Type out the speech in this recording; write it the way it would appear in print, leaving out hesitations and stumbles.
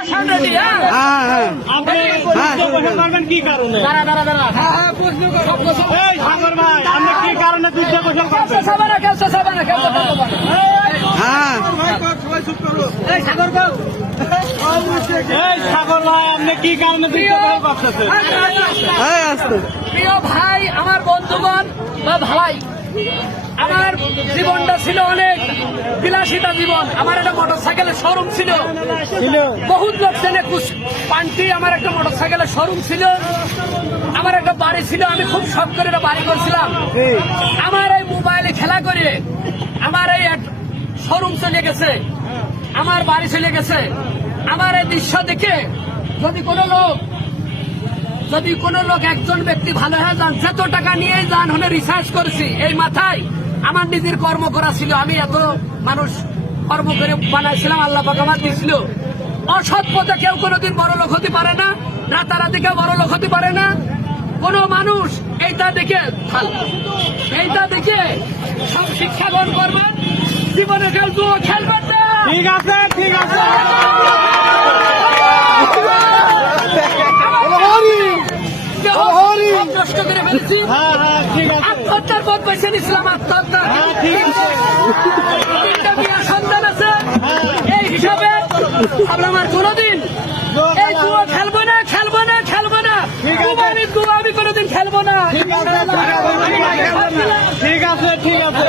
কি কারণে কি কারণে সাগর ভাই আপনি কি কারণে প্রিয় ভাই, আমার বন্ধুগণ বা ভাই, আমার জীবনটা ছিল অনেক বিলাসিতা জীবন। আমার একটা মোটরসাইকেলের শোরুম ছিল, বহুত লোক চেনে পান্টি। আমার একটা মোটরসাইকেলের শোরুম ছিল, আমার একটা বাড়ি ছিল। আমি খুব শখ করে একটা বাড়ি করছিলাম। আমার এই মোবাইলে খেলা করে আমার এই শোরুম চলে গেছে, আমার বাড়ি চলে গেছে। আমার এই দৃশ্য দেখে যদি কোনো লোক একজন ব্যক্তি ভালো হয়ে যান, যত টাকা নিয়ে যান হলে রিসার্চ করেছি এই মাথায় আমার নিজের কর্ম করা ছিল। আমি এত মানুষ কর্ম করে বানাইছিলাম, আল্লাহ পাক আমার দিয়েছিল। অসৎ পথে কেউ কোনোদিন বড় লোক হতে পারে না, রাতারাতি কেউ বড় লোক হতে পারে না। কোন মানুষ এইটা দেখে সব শিক্ষা গ্রহণ করবেন, জীবনে কেউ জুয়ো খেলবেন না। ঠিক আছে, ঠিক আছে। কষ্ট করে ফেলেছি, আত্মহত্যার পথ বেছে নিয়েছিলাম। আত্মহত্যা, সন্তান আছে, এই হিসাবে আমার কোনোদিন এই জুয়া খেলবো না। আমি কোনোদিন খেলবো না। ঠিক আছে, ঠিক আছে।